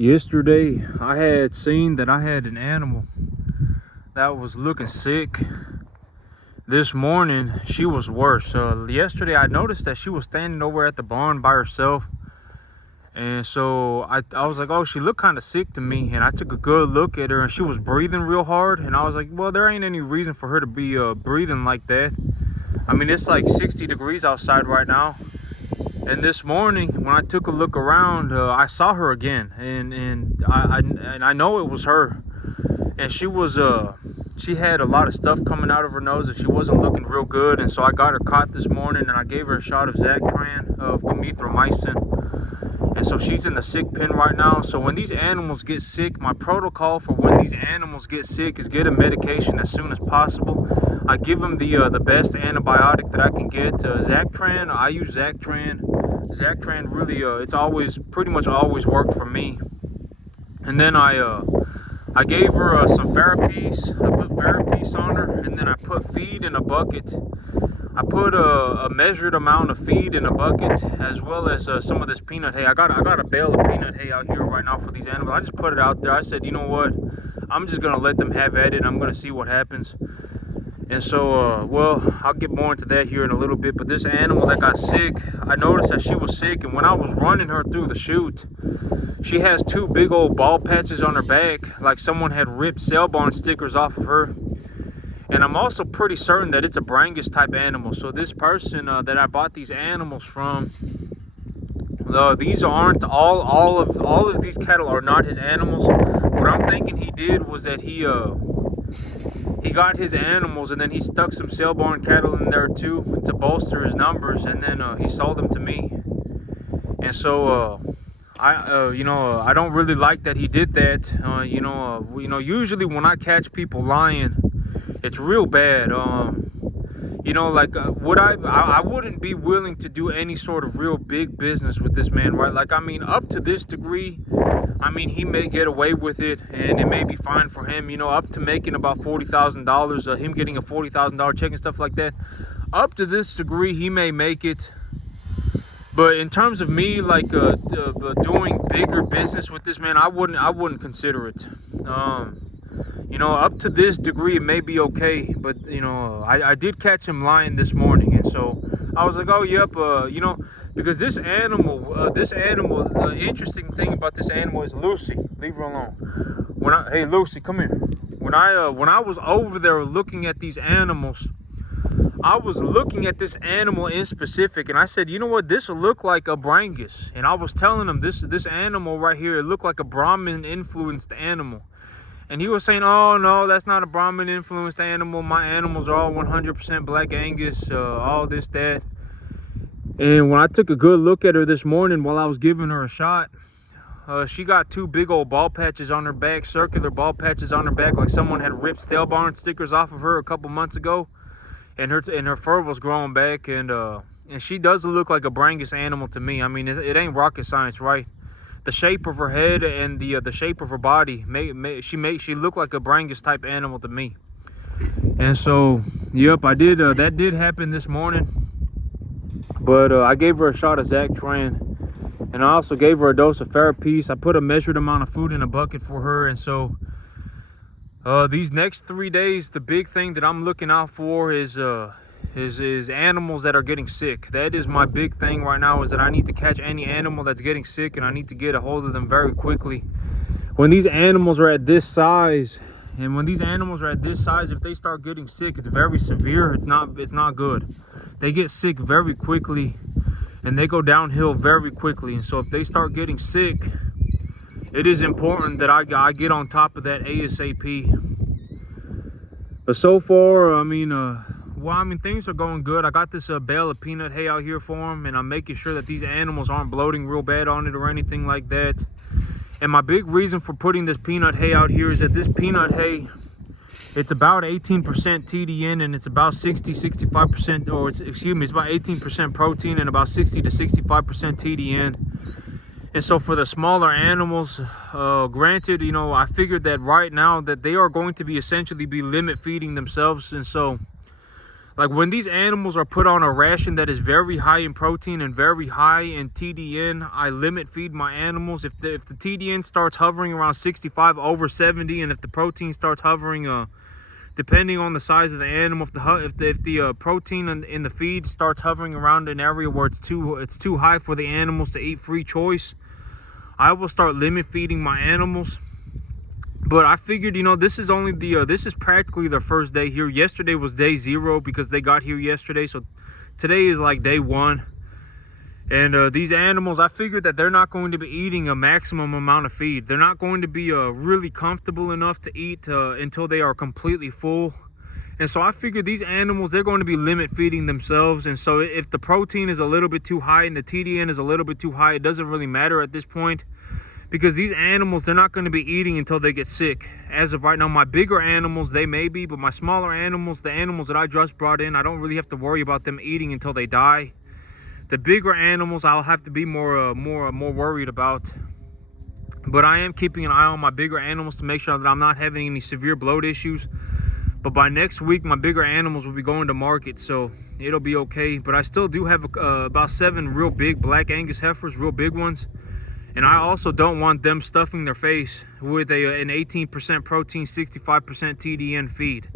Yesterday, I had seen that I had an animal that was looking sick. This morning, she was worse. Yesterday, I noticed that she was standing over at the barn by herself. And so I was like, oh, she looked kind of sick to me. And I took a good look at her and she was breathing real hard. And I was like, well, there ain't any reason for her to be breathing like that. I mean, it's like 60 degrees outside right now. And this morning, when I took a look around, I saw her again, and I know it was her. And she had a lot of stuff coming out of her nose, and she wasn't looking real good. And so I got her caught this morning, and I gave her a shot of Zactran of gomethrimycin. And so she's in the sick pen right now. So when these animals get sick, my protocol for when these animals get sick is get a medication as soon as possible. I give them the best antibiotic that I can get. Zactran, I use Zactran. Zactran really, it's always, pretty much always worked for me. And then I gave her some Therapies. I put Therapies on her, and then I put feed in a bucket. I put a measured amount of feed in a bucket, as well as some of this peanut hay. I got a bale of peanut hay out here right now for these animals. I just put it out there. I said, you know what? I'm just gonna let them have at it. I'm gonna see what happens. And so, well, I'll get more into that here in a little bit. But this animal that got sick, I noticed that she was sick. And when I was running her through the chute, she has two big old ball patches on her back, like someone had ripped cell barn stickers off of her. And I'm also pretty certain that it's a Brangus type animal. So this person that I bought these animals from, these aren't all of these cattle are not his animals. What I'm thinking he did was that he got his animals and then he stuck some sale barn cattle in there too to bolster his numbers, and then he sold them to me. And so I don't really like that he did that. Usually when I catch people lying, it's real bad. I wouldn't be willing to do any sort of real big business with this man, right? Like, I mean, up to this degree, I mean, he may get away with it and it may be fine for him, up to making about $40,000, him getting a $40,000 check and stuff like that. Up to this degree, he may make it. But in terms of me, like, doing bigger business with this man, I wouldn't consider it. Up to this degree, it may be okay, but I did catch him lying this morning, and so I was like, oh, yep, because this animal, the interesting thing about this animal is Lucy. Leave her alone. Hey, Lucy, come here. When I was over there looking at these animals, I was looking at this animal in specific, and I said, you know what, this will look like a Brangus. And I was telling him this animal right here, it looked like a Brahmin influenced animal. And he was saying, oh, no, that's not a Brahmin influenced animal. My animals are all 100% Black Angus, all this, that. And when I took a good look at her this morning while I was giving her a shot, she got two big old ball patches on her back, circular ball patches on her back, like someone had ripped stale barn stickers off of her a couple months ago. And her fur was growing back, and she does look like a Brangus animal to me. I mean, it ain't rocket science, right? The shape of her head and the shape of her body, she looked like a Brangus type animal to me. And so, yep, I did. That did happen this morning. But I gave her a shot of Zactran, and I also gave her a dose of Therapies. I put a measured amount of food in a bucket for her, and so these next 3 days, the big thing that I'm looking out for is animals that are getting sick. That is my big thing right now, is that I need to catch any animal that's getting sick, and I need to get a hold of them very quickly. When these animals are at this size, if they start getting sick, it's very severe. It's not good. They get sick very quickly, and they go downhill very quickly. And so if they start getting sick, it is important that I get on top of that ASAP. But so far, I mean, things are going good. I got this bale of peanut hay out here for them, and I'm making sure that these animals aren't bloating real bad on it or anything like that. And my big reason for putting this peanut hay out here is that this peanut hay, it's about 18% TDN, and it's about 65%, or it's about 18% protein and about 60 to 65% TDN. And so for the smaller animals, granted, I figured that right now that they are going to be essentially limit feeding themselves. And so Like when these animals are put on a ration that is very high in protein and very high in TDN, I limit feed my animals. If the TDN starts hovering around 65 over 70, and if the protein starts hovering depending on the size of the animal, if the protein in the feed starts hovering around an area where it's too high for the animals to eat free choice, I will start limit feeding my animals. But I figured, you know, this is only this is practically their first day here. Yesterday was day 0 because they got here yesterday. So today is like day 1. And these animals, I figured that they're not going to be eating a maximum amount of feed. They're not going to be really comfortable enough to eat until they are completely full. And so I figured these animals, they're going to be limit feeding themselves. And so if the protein is a little bit too high and the TDN is a little bit too high, it doesn't really matter at this point. Because these animals, they're not going to be eating until they get sick. As of right now, my bigger animals, they may be, but my smaller animals, the animals that I just brought in, I don't really have to worry about them eating until they die. The bigger animals, I'll have to be more worried about. But I am keeping an eye on my bigger animals to make sure that I'm not having any severe bloat issues. But by next week, my bigger animals will be going to market, so it'll be okay. But I still do have about 7 real big black Angus heifers, real big ones. And I also don't want them stuffing their face with an 18% protein, 65% TDN feed,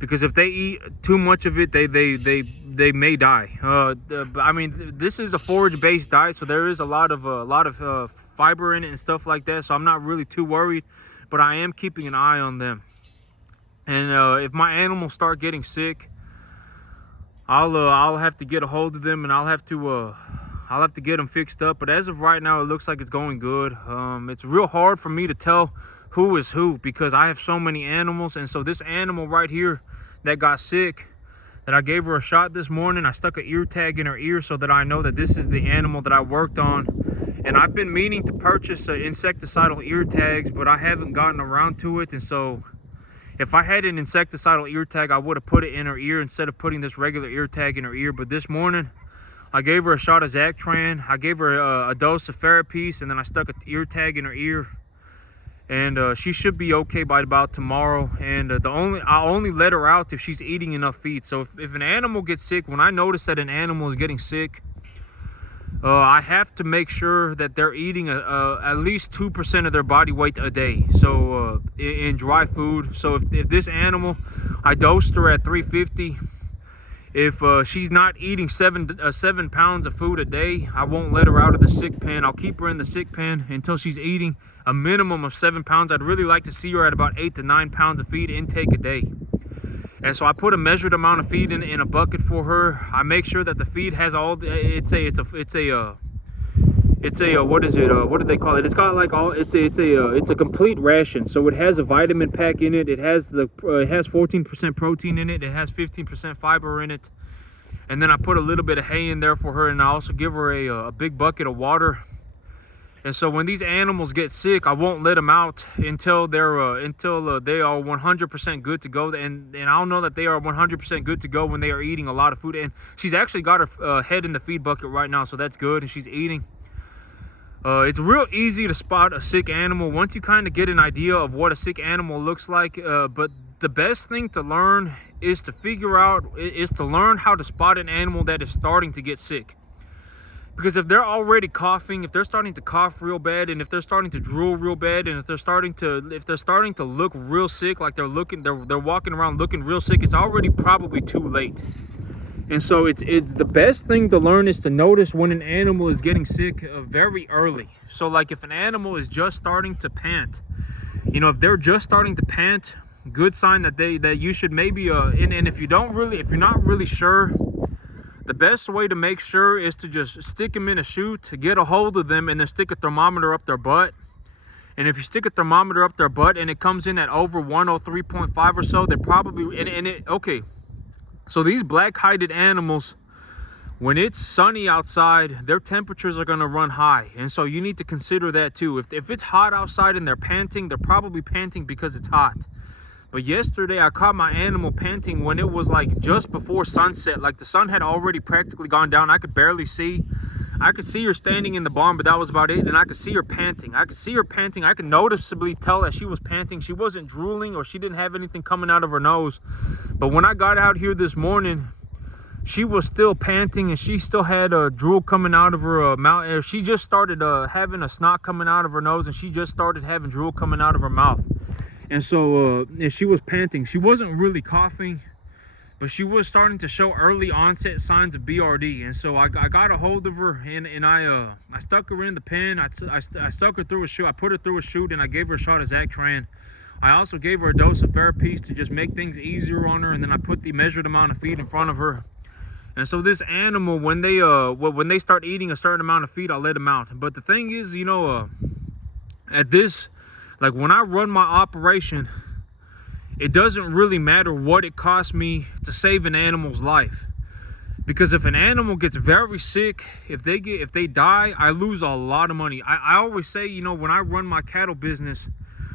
because if they eat too much of it, they may die. I mean, this is a forage-based diet, so there is a lot of fiber in it and stuff like that. So I'm not really too worried, but I am keeping an eye on them. And if my animals start getting sick, I'll have to get a hold of them, and I'll have to get them fixed up. But as of right now, it looks like it's going good. It's real hard for me to tell who is who because I have so many animals. And so this animal right here that got sick, that I gave her a shot this morning, I stuck an ear tag in her ear so that I know that this is the animal that I worked on. And I've been meaning to purchase insecticidal ear tags, but I haven't gotten around to it. And so if I had an insecticidal ear tag, I would have put it in her ear instead of putting this regular ear tag in her ear. But this morning, I gave her a shot of Zactran. I gave her a dose of Therapies, and then I stuck an ear tag in her ear. And she should be okay by about tomorrow. And I'll only let her out if she's eating enough feed. So if an animal gets sick, when I notice that an animal is getting sick, I have to make sure that they're eating at least 2% of their body weight a day. So in dry food. So if this animal, I dosed her at 350. If she's not eating 7 pounds of food a day, I won't let her out of the sick pen. I'll keep her in the sick pen until she's eating a minimum of 7 pounds. I'd really like to see her at about 8 to 9 pounds of feed intake a day. And so I put a measured amount of feed in a bucket for her. I make sure that the feed has all the, it's a what is it? What do they call it? It's got like all. It's a complete ration. So it has a vitamin pack in it. It has 14% protein in it. It has 15% fiber in it. And then I put a little bit of hay in there for her, and I also give her a big bucket of water. And so when these animals get sick, I won't let them out until they are 100% good to go. And I'll know that they are 100% good to go when they are eating a lot of food. And she's actually got her head in the feed bucket right now, so that's good. And she's eating. It's real easy to spot a sick animal once you kind of get an idea of what a sick animal looks like. But the best thing to learn is to learn how to spot an animal that is starting to get sick. Because if they're already coughing, if they're starting to cough real bad, and if they're starting to drool real bad, and if they're starting to look real sick, like they're walking around looking real sick, it's already probably too late. And so it's the best thing to learn is to notice when an animal is getting sick very early. So like if an animal is just starting to pant, you know, if they're just starting to pant, good sign that you should maybe and if you're not really sure, the best way to make sure is to just stick them in a chute, to get a hold of them, and then stick a thermometer up their butt. And if you stick a thermometer up their butt and it comes in at over 103.5 or so, they're probably okay. So these black-hided animals, when it's sunny outside, their temperatures are going to run high. And so you need to consider that too. If it's hot outside and they're panting, they're probably panting because it's hot. But yesterday I caught my animal panting when it was like just before sunset. Like the sun had already practically gone down. I could barely see. I could see her standing in the barn, but that was about it. And I could see her panting. I could noticeably tell that she was panting. She wasn't drooling or she didn't have anything coming out of her nose. But when I got out here this morning, she was still panting and she still had drool coming out of her mouth. She just started having a snot coming out of her nose, and she just started having drool coming out of her mouth. And so she was panting. She wasn't really coughing, but she was starting to show early onset signs of BRD. And so I got a hold of her, and I stuck her in the pen. I stuck her through a chute. I put her through a chute, and I gave her a shot of Zactran. I also gave her a dose of Therapies to just make things easier on her, and then I put the measured amount of feed in front of her. And so this animal, when they start eating a certain amount of feed, I'll let them out. But the thing is, you know, at this, like when I run my operation, it doesn't really matter what it costs me to save an animal's life. Because if an animal gets very sick, if they die, I lose a lot of money. I always say, you know, when I run my cattle business,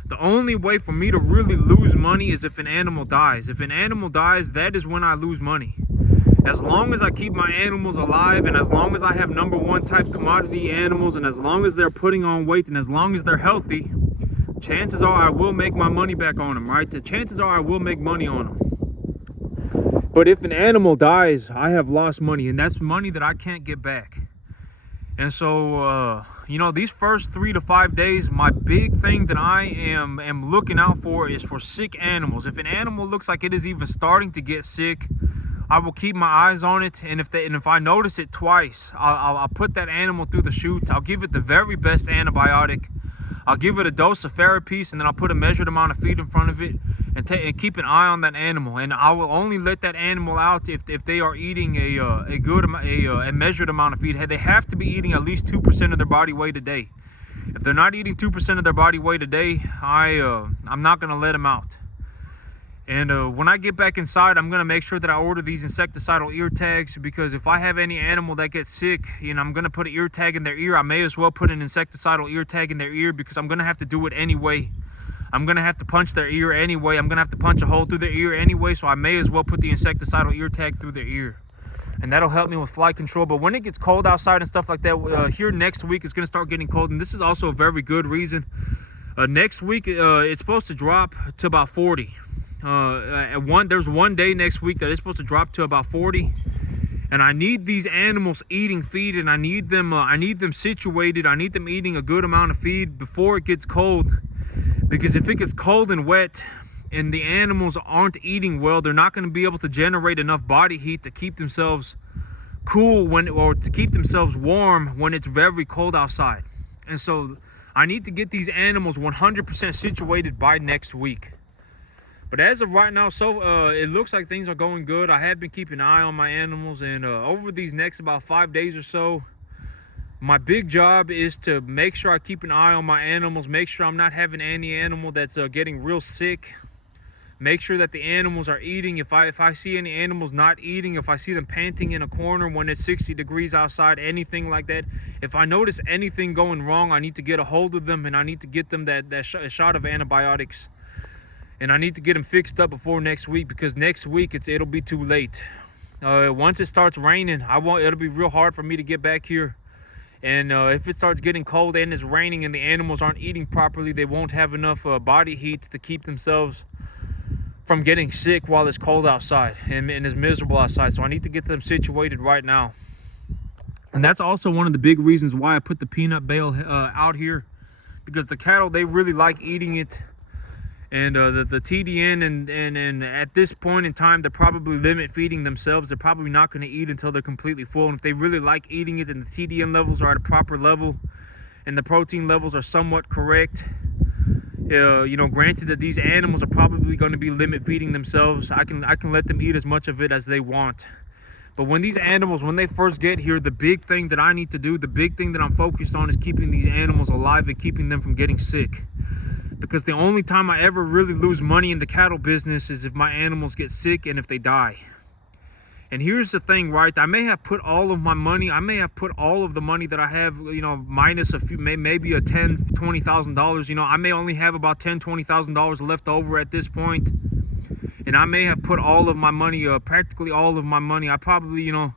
the only way for me to really lose money is if an animal dies. If an animal dies, that is when I lose money. As long as I keep my animals alive, and as long as I have number one type commodity animals, and as long as they're putting on weight, and as long as they're healthy, chances are I will make my money back on them, right? The chances are I will make money on them. But if an animal dies, I have lost money, and that's money that I can't get back. And so, you know, these first 3 to 5 days, my big thing that I am looking out for is for sick animals. If an animal looks like it is even starting to get sick, I will keep my eyes on it, and if I notice it twice, I'll put that animal through the chute. I'll give it the very best antibiotic. I'll give it a dose of Therapies, and then I'll put a measured amount of feed in front of it, and keep an eye on that animal. And I will only let that animal out if they are eating a measured amount of feed. They have to be eating at least 2% of their body weight a day. If they're not eating 2% of their body weight a day, I'm not gonna let them out. And when I get back inside, I'm going to make sure that I order these insecticidal ear tags, because if I have any animal that gets sick, you know, I'm going to put an ear tag in their ear. I may as well put an insecticidal ear tag in their ear, because I'm going to have to do it anyway. I'm going to have to punch their ear anyway. I'm going to have to punch a hole through their ear anyway, so I may as well put the insecticidal ear tag through their ear. And that'll help me with fly control. But when it gets cold outside and stuff like that, here next week it's going to start getting cold. And this is also a very good reason. Next week, it's supposed to drop to about 40. There's one day next week that it's supposed to drop to about 40, and I need these animals eating feed, and I need them situated. I need them eating a good amount of feed before it gets cold, because if it gets cold and wet and the animals aren't eating well, they're not going to be able to generate enough body heat to keep themselves cool or to keep themselves warm when it's very cold outside. And so I need to get these animals 100% situated by next week. But as of right now, it looks like things are going good. I have been keeping an eye on my animals, and over these next about 5 days or so, my big job is to make sure I keep an eye on my animals, make sure I'm not having any animal that's getting real sick, make sure that the animals are eating. If I see any animals not eating, if I see them panting in a corner when it's 60 degrees outside, anything like that, if I notice anything going wrong, I need to get a hold of them, and I need to get them that shot of antibiotics. And I need to get them fixed up before next week, because next week it'll be too late. Once it starts raining, it'll be real hard for me to get back here. And if it starts getting cold and it's raining and the animals aren't eating properly, they won't have enough body heat to keep themselves from getting sick while it's cold outside and it's miserable outside. So I need to get them situated right now. And that's also one of the big reasons why I put the peanut bale out here, because the cattle, they really like eating it. And the TDN, and at this point in time, they're probably limit feeding themselves. They're probably not going to eat until they're completely full. And if they really like eating it and the TDN levels are at a proper level and the protein levels are somewhat correct, you know, granted that these animals are probably going to be limit feeding themselves, I can let them eat as much of it as they want. But when these animals, when they first get here, the big thing that I need to do, the big thing that I'm focused on, is keeping these animals alive and keeping them from getting sick. Because the only time I ever really lose money in the cattle business is if my animals get sick and if they die. And here's the thing, right? I may have put all of my money, I may have put all of the money that I have, you know, minus a few, maybe a $10,000, $20,000. You know, I may only have about $10,000, $20,000 left over at this point. And I may have put all of my money, practically all of my money. I probably, you know,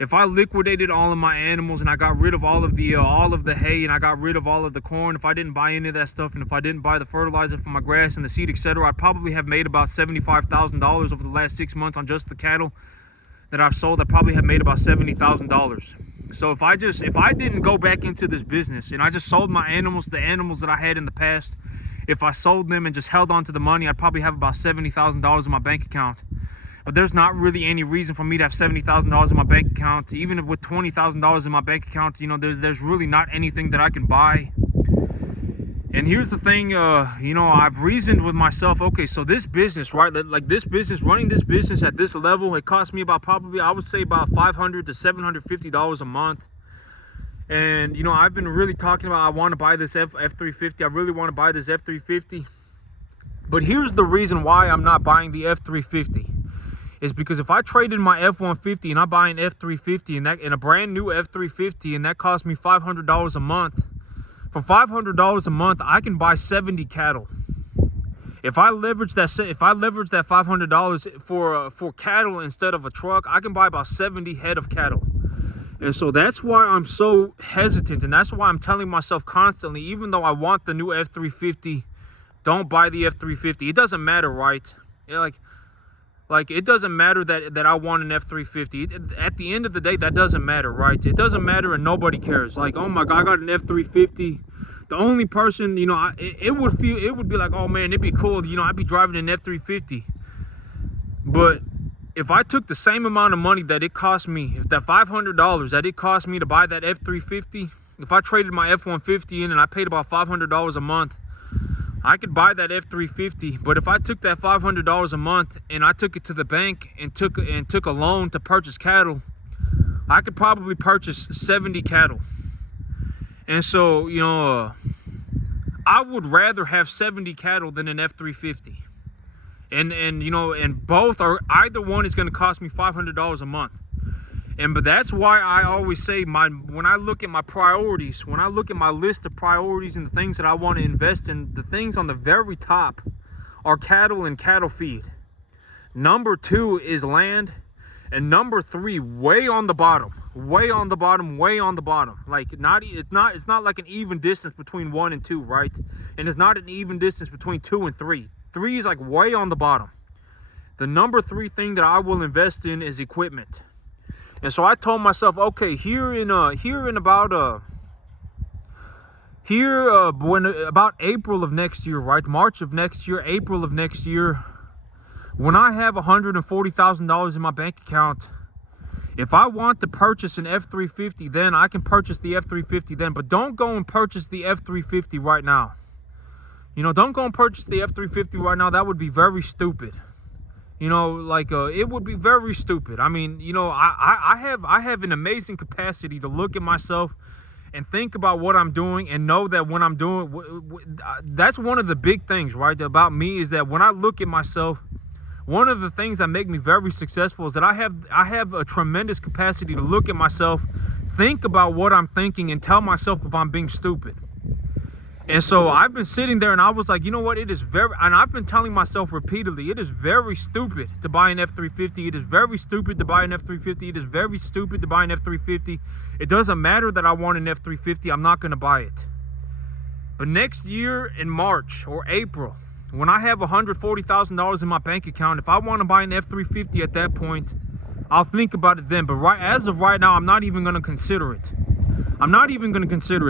if I liquidated all of my animals and I got rid of all of the hay and I got rid of all of the corn, if I didn't buy any of that stuff and if I didn't buy the fertilizer for my grass and the seed, etc., I'd probably have made about $75,000 over the last 6 months on just the cattle that I've sold. I probably have made about $70,000. So if I didn't go back into this business and I just sold my animals, the animals that I had in the past, if I sold them and just held on to the money, I'd probably have about $70,000 in my bank account. But there's not really any reason for me to have $70,000 in my bank account. Even with $20,000 in my bank account, there's really not anything that I can buy. And here's the thing, I've reasoned with myself, okay, so this business, right, like this business, running this business at this level, it cost me about I would say about $500 to $750 a month. And, I've been really talking about, I want to buy this F350. I really want to buy this F350. But here's the reason why I'm not buying the F350. Is because if I traded my F150 and I buy an F350 and a brand new F350 and that cost me $500 a month, for $500 a month, I can buy 70 cattle. If I leverage that $500 for cattle instead of a truck, I can buy about 70 head of cattle. And so that's why I'm so hesitant, and that's why I'm telling myself constantly, even though I want the new F350, don't buy the F350. It doesn't matter, right? Like it doesn't matter that I want an F350. At the end of the day, that doesn't matter, right? It doesn't matter, and nobody cares. Like, oh my God, I got an F350. The only person, it would be like, oh man, it'd be cool, I'd be driving an F350. But if I took the same amount of money that it cost me, if that $500 that it cost me to buy that F350, if I traded my F150 in and I paid about $500 a month, I could buy that F350. But if I took that $500 a month and I took it to the bank and took a loan to purchase cattle, I could probably purchase 70 cattle. And so, I would rather have 70 cattle than an F350. And both are, either one is going to cost me $500 a month. But that's why I always say, when I look at my priorities, when I look at my list of priorities and the things that I want to invest in, the things on the very top are cattle and cattle feed. Number 2 is land. And number 3, way on the bottom. Like it's not like an even distance between 1 and 2, right? And it's not an even distance between 2 and 3. 3 is like way on the bottom. The number 3 thing that I will invest in is equipment. And so I told myself, okay, about April of next year, right? March of next year, April of next year, when I have $140,000 in my bank account, if I want to purchase an F350, then I can purchase the F350 then. But don't go and purchase the F350 right now. Don't go and purchase the F350 right now. That would be very stupid. It would be very stupid. I mean, I have an amazing capacity to look at myself and think about what I'm doing and know that when I'm doing, that's one of the big things, right, about me, is that when I look at myself, one of the things that make me very successful is that I have a tremendous capacity to look at myself, think about what I'm thinking, and tell myself if I'm being stupid. And so I've been sitting there and I was like, you know what, and I've been telling myself repeatedly, it is very stupid to buy an F350. It is very stupid to buy an F350. It is very stupid to buy an F350. It doesn't matter that I want an F350. I'm not going to buy it. But next year in March or April, when I have $140,000 in my bank account, if I want to buy an F350 at that point, I'll think about it then. But as of right now, I'm not even going to consider it.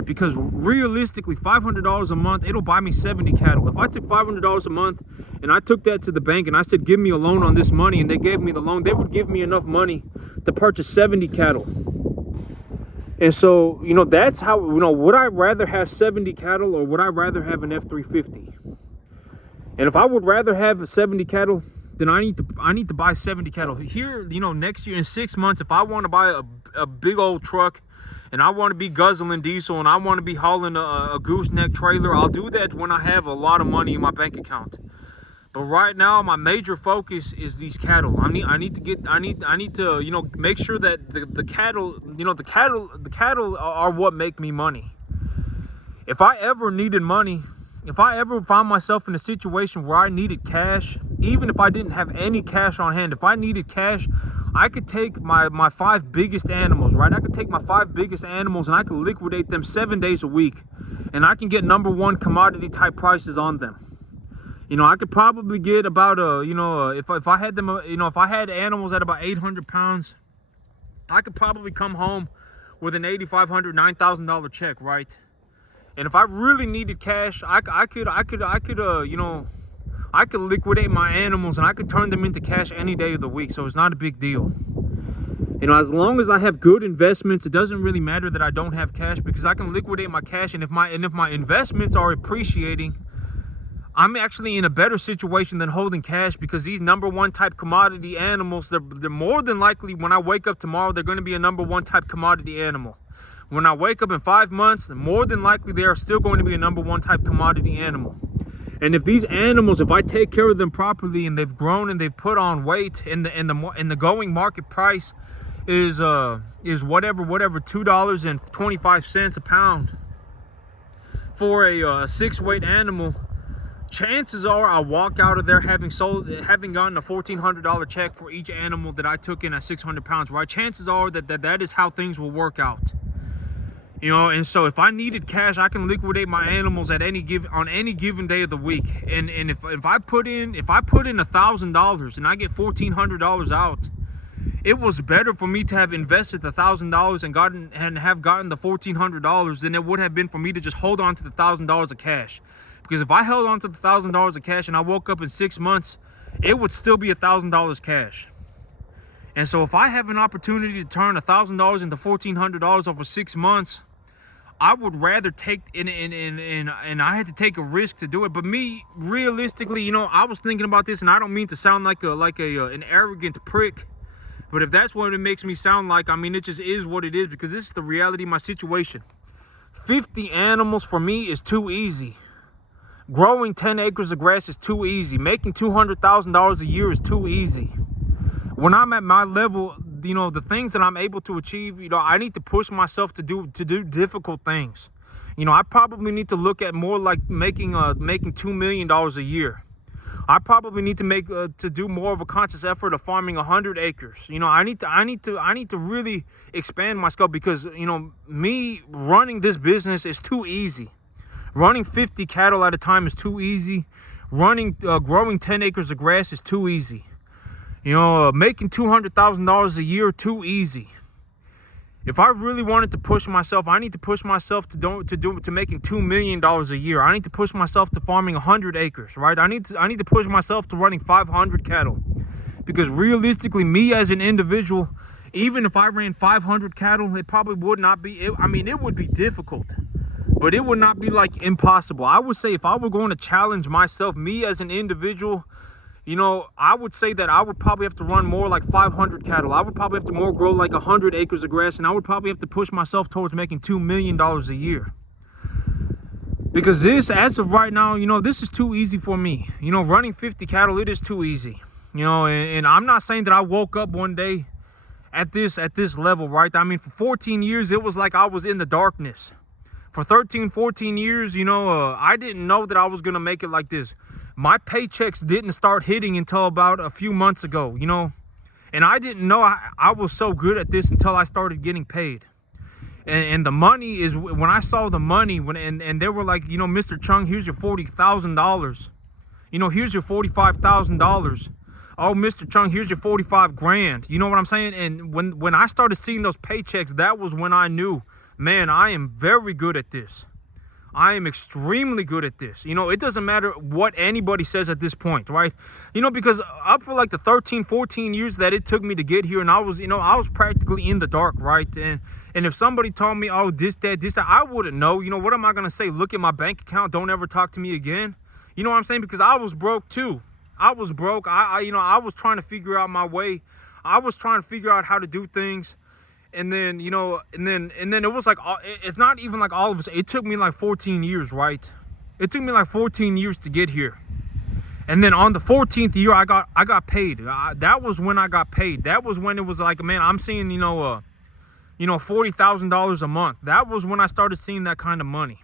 Because realistically, $500 a month, it'll buy me 70 cattle. If I took $500 a month and I took that to the bank and I said, give me a loan on this money, and they gave me the loan, they would give me enough money to purchase 70 cattle. And so, that's how, would I rather have 70 cattle or would I rather have an F350? And if I would rather have 70 cattle, then I need to buy 70 cattle. Here, next year in 6 months, if I want to buy a big old truck, and I want to be guzzling diesel, and I want to be hauling a gooseneck trailer, I'll do that when I have a lot of money in my bank account. But right now, my major focus is these cattle. I need to make sure that the cattle are what make me money. If I ever needed money, if I ever found myself in a situation where I needed cash, even if I didn't have any cash on hand, if I needed cash, I could take my 5 biggest animals, right? I could take my 5 biggest animals and I could liquidate them 7 days a week, and I can get #1 commodity type prices on them. You know, I could probably get about if I had them, if I had animals at about 800 pounds, I could probably come home with an $8,500, $9,000 check, right? And if I really needed cash, I could liquidate my animals and I could turn them into cash any day of the week. So it's not a big deal. You know, as long as I have good investments, it doesn't really matter that I don't have cash, because I can liquidate my cash. And if my investments are appreciating, I'm actually in a better situation than holding cash, because these #1 type commodity animals, they're more than likely, when I wake up tomorrow, they're going to be a #1 type commodity animal. When I wake up in 5 months, more than likely they are still going to be a #1 type commodity animal. And if these animals, if I take care of them properly and they've grown and they've put on weight, and the going market price is whatever $2.25 a pound for a 6-weight animal, chances are I'll walk out of there having gotten a $1,400 check for each animal that I took in at 600 pounds, right? Chances are that is how things will work out. You know, and so if I needed cash, I can liquidate my animals on any given day of the week. And if I put in $1,000 and I get $1,400 out, it was better for me to have invested the $1,000 and have gotten the $1,400 than it would have been for me to just hold on to the $1,000 of cash. Because if I held on to the $1,000 of cash and I woke up in 6 months, it would still be $1,000 cash. And so if I have an opportunity to turn $1,000 into $1,400 over 6 months, I would rather take and I had to take a risk to do it. But me, realistically, you know, I was thinking about this, and I don't mean to sound like an arrogant prick, but if that's what it makes me sound like, I mean, it just is what it is, because this is the reality of my situation. 50 animals for me is too easy. Growing 10 acres of grass is too easy. Making $200,000 a year is too easy. When I'm at my level, you know, the things that I'm able to achieve, you know, I need to push myself to do difficult things. You know, I probably need to look at more like making $2 million a year. I probably need to do more of a conscious effort of farming 100 acres. You know, I need to really expand my scope, because, you know, me running this business is too easy. Running 50 cattle at a time is too easy. Growing 10 acres of grass is too easy. You know, making $200,000 a year, too easy. If I really wanted to push myself, I need to push myself to making $2 million a year. I need to push myself to farming 100 acres, right? I need to push myself to running 500 cattle, because realistically, me as an individual, even if I ran 500 cattle, it probably would not be. It would be difficult, but it would not be like impossible. I would say if I were going to challenge myself, me as an individual, you know, I would say that I would probably have to run more like 500 cattle. I would probably have to grow like 100 acres of grass, and I would probably have to push myself towards making $2 million a year. Because this, as of right now, you know, this is too easy for me. You know, running 50 cattle, it is too easy. You know, and I'm not saying that I woke up one day at this level, right? I mean, for 14 years, it was like I was in the darkness. For 13, 14 years, you know, I didn't know that I was going to make it like this. My paychecks didn't start hitting until about a few months ago, you know. And I didn't know I was so good at this until I started getting paid. And the money is, when I saw the money, and they were like, you know, Mr. Chung, here's your $40,000. You know, here's your $45,000. Oh, Mr. Chung, here's your 45 grand. You know what I'm saying? And when I started seeing those paychecks, that was when I knew, man, I am very good at this. I am extremely good at this. You know, it doesn't matter what anybody says at this point, right? You know, because up for like the 13, 14 years that it took me to get here, and I was practically in the dark, right? And if somebody told me, oh, this, that, I wouldn't know. You know, what am I going to say? Look at my bank account. Don't ever talk to me again. You know what I'm saying? Because I was broke too. I was broke. I was trying to figure out my way. I was trying to figure out how to do things. And then, you know, and then it was like, it's not even like all of us. It took me like 14 years, right? It took me like 14 years to get here. And then on the 14th year, I got paid. That was when I got paid. That was when it was like, man, I'm seeing, $40,000 a month. That was when I started seeing that kind of money.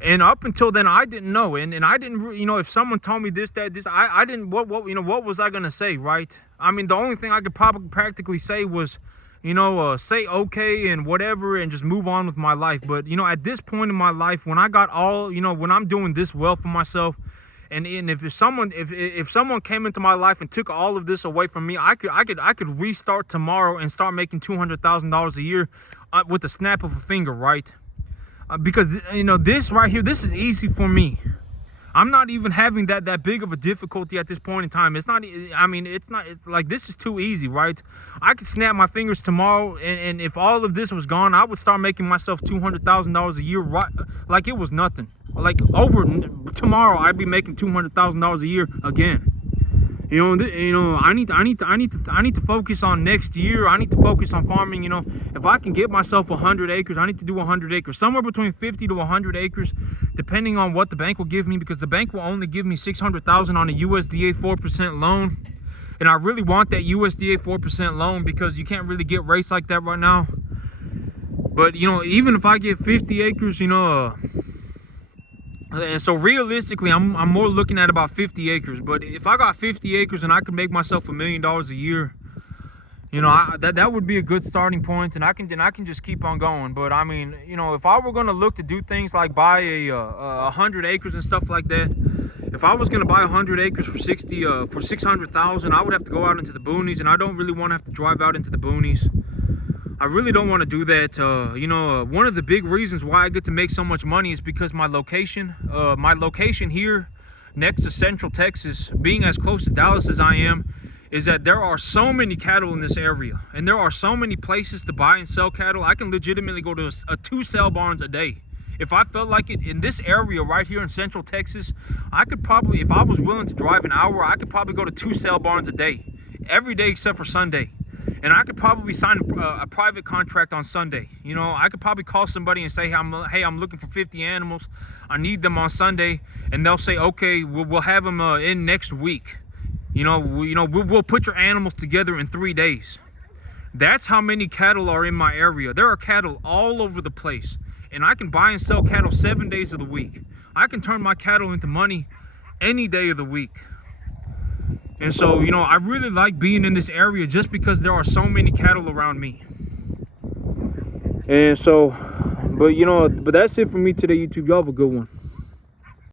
And up until then, I didn't know, and I didn't, you know, if someone told me this, that, this, I didn't, you know, what was I gonna say, right? I mean, the only thing I could probably practically say was, you know, say okay and whatever, and just move on with my life. But you know, at this point in my life, when I got all, you know, when I'm doing this well for myself, and if someone came into my life and took all of this away from me, I could restart tomorrow and start making $200,000 a year with the snap of a finger, right? Because you know, this right here, this is easy for me. I'm not even having that big of a difficulty at this point in time. It's not, I mean, it's like, this is too easy, right? I could snap my fingers tomorrow, and if all of this was gone, I would start making myself $200,000 a year, right? Like it was nothing. Like over tomorrow, I'd be making $200,000 a year again. You know, I need to focus on next year. I need to focus on farming. You know, if I can get myself 100 acres, I need to do 100 acres, somewhere between 50 to 100 acres, depending on what the bank will give me, because the bank will only give me 600,000 on a USDA 4% loan, and I really want that USDA 4% loan because you can't really get rates like that right now. But you know, even if I get 50 acres, you know. And so realistically, I'm more looking at about 50 acres. But if I got 50 acres and I could make myself $1 million a year, you know, that would be a good starting point, and I can just keep on going. But I mean, you know, if I were gonna look to do things like buy a 100 acres and stuff like that, if I was gonna buy 100 acres for 600,000, I would have to go out into the boonies, and I don't really want to have to drive out into the boonies. I really don't want to do that. You know, one of the big reasons why I get to make so much money is because my location here next to Central Texas, being as close to Dallas as I am, is that there are so many cattle in this area, and there are so many places to buy and sell cattle. I can legitimately go to two sale barns a day. If I felt like it in this area right here in Central Texas, I could probably, if I was willing to drive an hour, I could probably go to 2 sale barns a day, every day except for Sunday. And I could probably sign a private contract on Sunday. You know, I could probably call somebody and say, hey, I'm looking for 50 animals. I need them on Sunday. And they'll say, okay, we'll have them in next week. You know, we'll put your animals together in 3 days. That's how many cattle are in my area. There are cattle all over the place. And I can buy and sell cattle 7 days of the week. I can turn my cattle into money any day of the week. And so, you know, I really like being in this area just because there are so many cattle around me. And so, but you know, but that's it for me today, YouTube. Y'all have a good one.